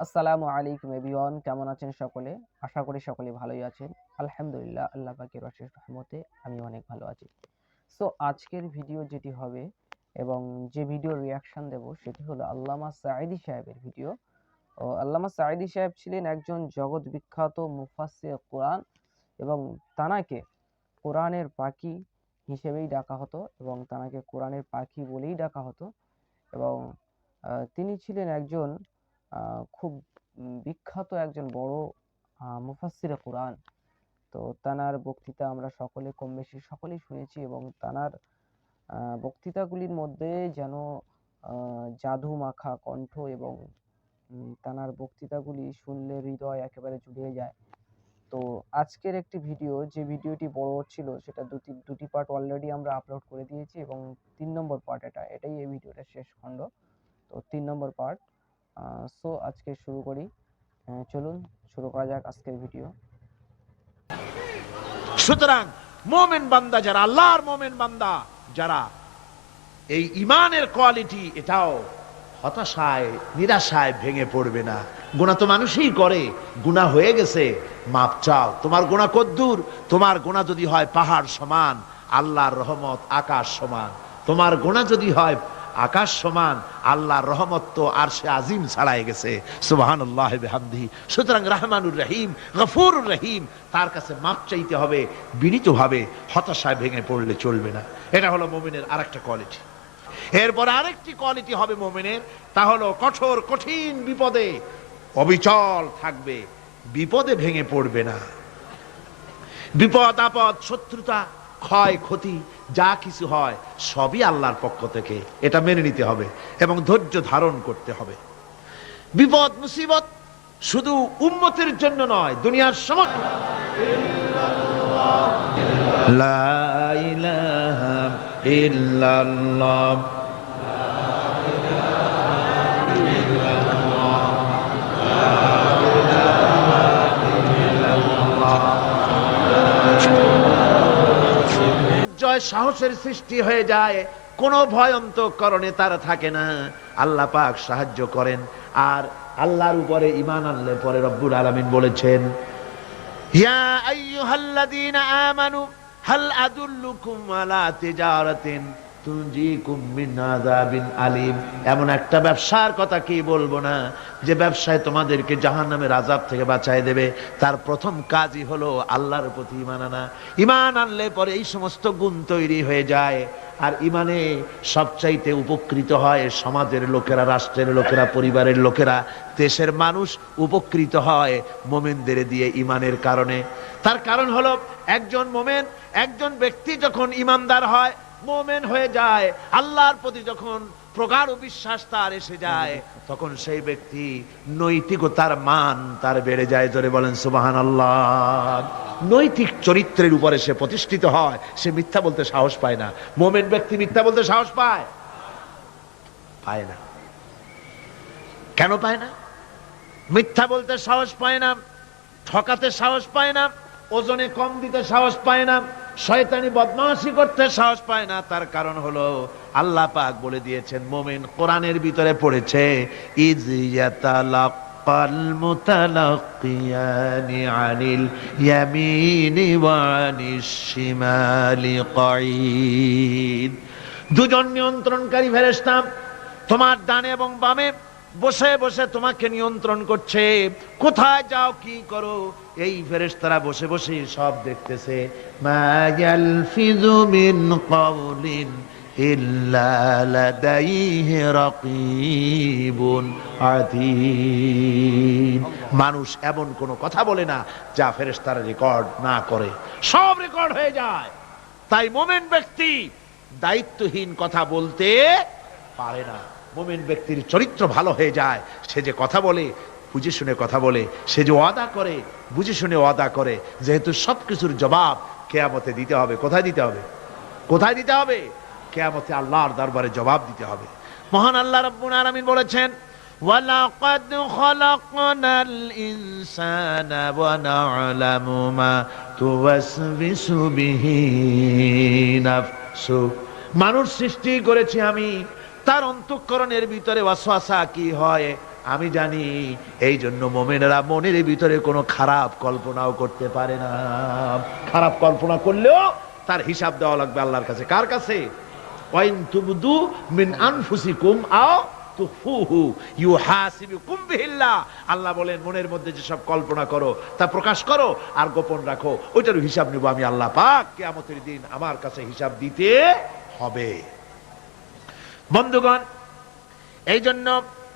আসসালামু আলাইকুম এভরিওয়ান, কেমন আছেন সকলে? আশা করি সকলে ভালোই আছেন। আলহামদুলিল্লাহ, আল্লাহ পাকের অশেষ রহমতে আমি অনেক ভালো আছি। সো আজকের ভিডিও যেটি হবে এবং যে ভিডিওর রিয়াকশন দেব সেটি হলো আল্লামা সাঈদী সাহেবের ভিডিও। আল্লামা সাঈদী সাহেব ছিলেন একজন জগৎ বিখ্যাত মুফাসসির কোরআন এবং তানাকে কোরআনের পাখি হিসেবেই ডাকা হতো এবং তানাকে কোরআনের পাখি বলেই ডাকা হতো এবং তিনি ছিলেন একজন খুব বিখ্যাত একজন বড় মুফাসসিরে কোরআন। তো তানার বক্তৃতা আমরা সকলে কম বেশি সকলেই শুনেছি এবং তানার বক্তৃতাগুলির মধ্যে যেন জাদু মাখা কণ্ঠ এবং তানার বক্তৃতাগুলি শুনলে হৃদয় একেবারে জুড়িয়ে যায়। তো আজকের একটি ভিডিও, যে ভিডিওটি বড় ছিল সেটা দুটি পার্ট অলরেডি আমরা আপলোড করে দিয়েছি এবং ৩ নম্বর পার্ট এটাই এই ভিডিওটার শেষ খণ্ড। তো ৩ নম্বর পার্ট। সো আজকে শুরু করি। চলুন শুরু করা যাক আজকের ভিডিও। সুতরাং মুমিন বান্দা যারা, আল্লাহর মুমিন বান্দা যারা, এই ইমানের কোয়ালিটি এটাও হতাশায় নিরাশায় ভেঙে পড়বে না। গুনাহ তো মানুষই করে, গুনাহ হয়ে গেছে, মাপ চাও। তোমার গুনাহ কদ্দূর? তোমার গুনাহ যদি হয় পাহাড় সমান, আল্লাহর রহমত আকাশ সমান। তোমার গুনাহ যদি হয় আকাশ সমান, আল্লাহর রহমত তো আরশে আজিম ছাড়াই গেছে। সুবহানাল্লাহ বিহামদিহি। সুতরাং রহমানুর রহিম, গফুরুর রহিম, তার কাছে মাপ চাইতে হবে বিনীতভাবে। হতাশায় ভেঙে পড়লে চলবে না। এটা হলো মুমিনের আরেকটা কোয়ালিটি। এরপর আরেকটি কোয়ালিটি হবে মুমিনের, তা হলো কঠোর কঠিন বিপদে অবিচল থাকবে, বিপদে ভেঙে পড়বে না। বিপদ আপদ, শত্রুতা, ক্ষয় ক্ষতি যা কিছু হয় সবই আল্লাহর পক্ষ থেকে, এটা মেনে নিতে হবে এবং ধৈর্য ধারণ করতে হবে। বিপদ মুসিবত শুধু উম্মতের জন্য নয়, দুনিয়ার সমস্ত। লা ইলাহা ইল্লাল্লাহ সাহসের সৃষ্টি হয়ে যায়, কোনো ভয় অন্তঃকরণে তার থাকে না। আল্লাহ পাক সাহায্য করেন। আর আল্লাহর উপরে ঈমান আনলে পরে রব্বুল আলামিন বলেছেন, ইয়া আইয়ুহাল্লাযীনা আমানু হাল আদুল্লুকুম আলা তিজারাতিন তুনজিকুম মিন আযাবিন আলীম। এমন একটা ব্যবসার কথা কি বলবো না যে ব্যবসায় তোমাদেরকে জাহান্নামের আযাব থেকে বাঁচায় দেবে। তার প্রথম কাজই হলো আল্লাহর প্রতি ঈমান আনা। ঈমান আনলে পরে এই সমস্ত গুণ তৈরি হয়ে যায়। আর ঈমানে সবচাইতে উপকৃত হয় সমাজের লোকেরা, রাষ্ট্রের লোকেরা, পরিবারের লোকেরা, দেশের মানুষ উপকৃত হয় মুমিনদের দিয়ে ঈমানের কারণে। তার কারণ হলো একজন মুমিন, একজন ব্যক্তি যখন ঈমানদার হয়, মুমিন হয়ে যায়, আল্লাহর প্রতি যখন প্রগাঢ় বিশ্বাস তার এসে যায়, তখন সেই ব্যক্তি নৈতিকতার মান তার বেড়ে যায়। জোরে বলেন সুবহানাল্লাহ। নৈতিক চরিত্রের উপরে সে প্রতিষ্ঠিত হয়, সে মিথ্যা বলতে সাহস পায় না। মুমিন ব্যক্তি মিথ্যা বলতে সাহস পায়? পায় না। কেন পায় না? মিথ্যা বলতে সাহস পায় না, ঠকাতে সাহস পায় না, ওজনে কম দিতে সাহস পায় না, শয়তানি বদমাশি করতে সাহস পায় না। তার কারণ হলো আল্লাহ পাক বলে দিয়েছেন, মুমিন কোরআনের ভিতরে পড়েছে, ইয ইয়াতালাক্কাল মুতালাক্কিয়ানি আনিল ইয়ামিনি ওয়া আনিশ শিমালি কাঈদ। দুজন নিয়ন্ত্রণকারী ফেরেশতা তোমার ডানে এবং বামে বসে বসে তোমাকে নিয়ন্ত্রণ করছে। কোথায় যাও, কি করো, এই ফেরেশতারা বসে বসে সব দেখতেছে। মা ইয়ালফিযু মিন কাওলিন ইল্লা লাদাইহি রাকীবুন আতীদ। মানুষ এমন কোন কথা বলে না যা ফেরেশতারা রেকর্ড না করে, সব রেকর্ড হয়ে যায়। তাই মুমিন ব্যক্তি দায়িত্বহীন কথা বলতে পারে না। মুমিন ব্যক্তির চরিত্র ভালো হয়ে যায়, সে যে কথা বলে বুঝে শুনে কথা বলে, সে যে ওয়াদা করে বুঝে শুনে ওয়াদা করে। যেহেতু সবকিছুর জবাব কিয়ামতে দিতে হবে। কোথায় দিতে হবে? কোথায় দিতে হবে? কিয়ামতে আল্লাহর দরবারে জবাব দিতে হবে। মহান আল্লাহ রাব্বুল আলামিন বলেছেন, ওয়ালাকাদ খালাকনাল ইনসানা ওয়া না'লামু মা তুওয়াসবিসু বিহি নাফসু। মানুষ সৃষ্টি করেছি আমি, তার অন্তঃকরণের ভিতরে ওয়াসওয়াসা কি হয় আমি জানি। এই জন্য মোমেনেরা মনের ভিতরে কোনো খারাপ কল্পনাও করতে পারে না। খারাপ কল্পনা করলেও তার হিসাব দেওয়া লাগবে আল্লাহর কাছে। কার কাছে? ওয়াইন তুবদু মিন আনফুসিকুম আও তুখফুহু ইউহাসিবুকুম বিহিল্লাহ। আল্লাহ বলেন মনের মধ্যে যেসব কল্পনা করো তা প্রকাশ করো আর গোপন রাখো, ওইটার হিসাব নেব আমি আল্লাহ পাক। কিয়ামতের দিন আমার কাছে হিসাব দিতে হবে। বন্ধুগণ, এই জন্য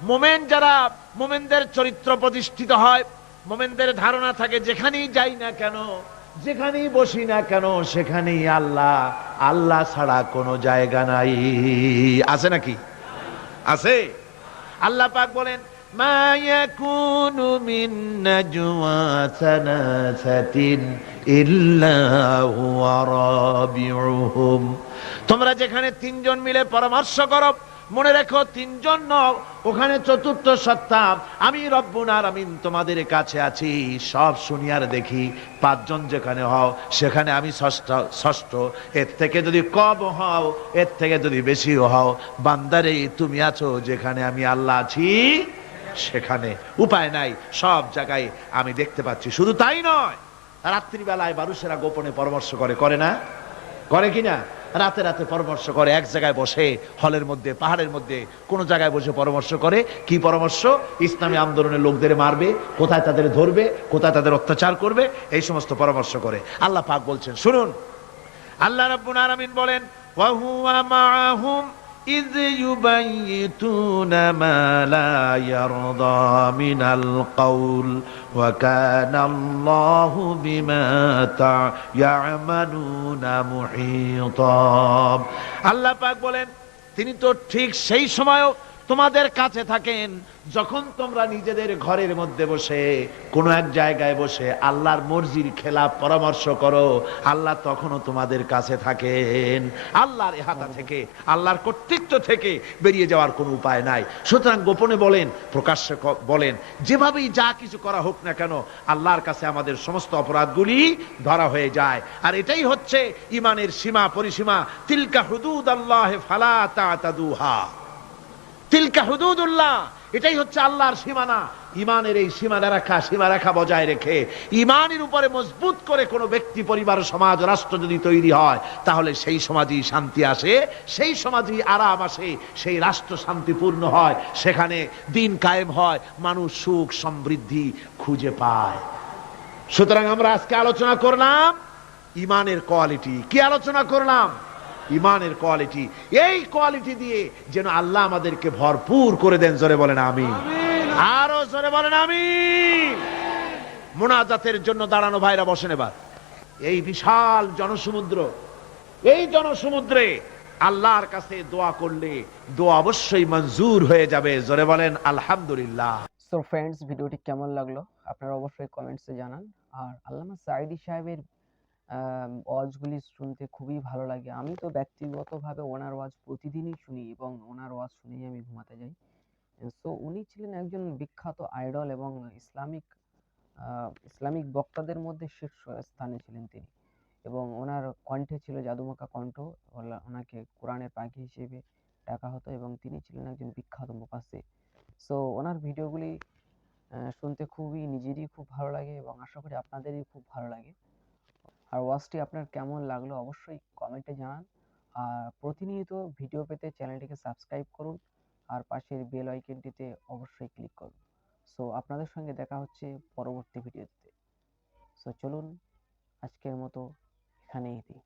মোমেন যারা, মোমেনদের চরিত্র প্রতিষ্ঠিত হয়, মোমেনদের ধারণা থাকে যেখানেই যাই না কেন, যেখানেই বসি না কেন, সেখানেই আল্লাহ, আল্লাহ ছাড়া কোনো জায়গা নাই। আছে নাকি? আছে। আল্লাহ পাক বলেন মা ইয়াকুনু মিন নাজওয়া সালাসাতিন ইল্লা হুয়া রাবিউহুম। তোমরা যেখানে তিনজন মিলে পরামর্শ করো, মনে রেখো তিনজন নও, ওখানে চতুর্থ সত্তা আমি রব্বুল আলামিন তোমাদের কাছে আছি। সব শুনিয়ার দেখি পাঁচজন যেখানে হও সেখানে আমি ষষ্ঠ। এর থেকে যদি কম হও, এর থেকে যদি বেশি হও, বান্দারে তুমি আছো যেখানে আমি আল্লাহ আছি সেখানে। উপায় নাই, সব জায়গায় আমি দেখতে পাচ্ছি। শুধু তাই নয়, রাত্রিবেলায় মানুষেরা গোপনে পরামর্শ করে, করে না? করে কিনা? রাতে রাতে পরামর্শ করে, এক জায়গায় বসে, হলের মধ্যে, পাহাড়ের মধ্যে, কোন জায়গায় বসে পরামর্শ করে। কি পরামর্শ? ইসলামী আন্দোলনের লোকদের মারবে, কোথায় তাদের ধরবে, কোথায় তাদের অত্যাচার করবে, এই সমস্ত পরামর্শ করে। আল্লাহ পাক বলছেন, শুনুন, আল্লাহ রাব্বুল আলামিন বলেন ওয়া হুয়া মাআহুম ইয ইউবাইয়িতুনা মা লা ইয়ারদা মিনাল কাউল ওয়া কানা আল্লাহু বিমা ইয়ামালুনা মুহীতা। আল্লাহ পাক বলেন তিনি তো ঠিক সেই সময়ও তোমাদের কাছে থাকেন যখন তোমরা নিজেদের ঘরের মধ্যে বসে কোন এক জায়গায় বসে আল্লাহর মর্জির খেলাফ পরামর্শ করো, আল্লাহ তখনও তোমাদের কাছে থাকেন। আল্লাহর ইহাতা থেকে, আল্লাহর কর্তৃত্ব থেকে বেরিয়ে যাওয়ার কোনো উপায় নাই। সুতরাং গোপনে বলেন, প্রকাশ্যে বলেন, যেভাবেই যা কিছু করা হোক না কেন, আল্লাহর কাছে আমাদের সমস্ত অপরাধগুলি ধরা হয়ে যায়। আর এটাই হচ্ছে ইমানের সীমা পরিসীমা। তিলকা হুদুদাল্লাহ ফালা তা'তাদুহা। তিলকা হুদুদুল্লাহ, এটাই হচ্ছে আল্লাহর সীমানা। ইমানের এই সীমারেখা বজায় রেখে ইমানের উপরে মজবুত করে কোনো ব্যক্তি, পরিবার, সমাজ, রাষ্ট্র যদি তৈরি হয়, তাহলে সেই সমাজই শান্তি আসে, সেই সমাজই আরাম আসে, সেই রাষ্ট্র শান্তিপূর্ণ হয়, সেখানে দিন কায়েম হয়, মানুষ সুখ সমৃদ্ধি খুঁজে পায়। সুতরাং আমরা আজকে আলোচনা করলাম ইমানের কোয়ালিটি। কি আলোচনা করলাম? ইমানের কোয়ালিটি। এই কোয়ালিটি দিয়ে যেন আল্লাহ আমাদেরকে ভরপুর করে দেন। জোরে বলেন আমিন। আরো জোরে বলেন আমিন। মুনাজাতের জন্য দাঁড়ানো ভাইরা বসেন এবার। এই বিশাল জনসমুদ্র, এই জনসমুদ্রে আল্লাহর কাছে দোয়া করলে দোয়া অবশ্যই মঞ্জুর হয়ে যাবে। জোরে বলেন আলহামদুলিল্লাহ। সো ফ্রেন্ডস, ভিডিওটি কেমন লাগলো আপনারা অবশ্যই কমেন্টসে জানান। আর আল্লামা সাঈদী সাহেবের ওয়াজগুলি শুনতে খুবই ভালো লাগে। আমি তো ব্যক্তিগতভাবে ওনার ওয়াজ প্রতিদিনই শুনি এবং ওনার ওয়াজ শুনেই আমি ঘুমাতে যাই। সো উনি ছিলেন একজন বিখ্যাত আইডল এবং ইসলামিক বক্তাদের মধ্যে শীর্ষ স্থানে ছিলেন তিনি। এবং ওনার কণ্ঠে ছিল জাদুমাখা কণ্ঠ। ওনাকে কোরআনের পাখি হিসেবে ডাকা হতো এবং তিনি ছিলেন একজন বিখ্যাত মুফাসসির। সো ওনার ভিডিওগুলি শুনতে খুবই, নিজেরই খুব ভালো লাগে এবং আশা করি আপনাদেরই খুব ভালো লাগে। আর ওয়াজটি আপনার কেমন লাগলো অবশ্যই কমেন্টে জানান। আর প্রতিনিয়ত ভিডিও পেতে চ্যানেলটিকে সাবস্ক্রাইব করুন আর পাশের বেল আইকনটিতে অবশ্যই ক্লিক করুন। সো আপনাদের সঙ্গে দেখা হচ্ছে পরবর্তী ভিডিওতে। সো চলুন আজকের মতো এখানেই দিই।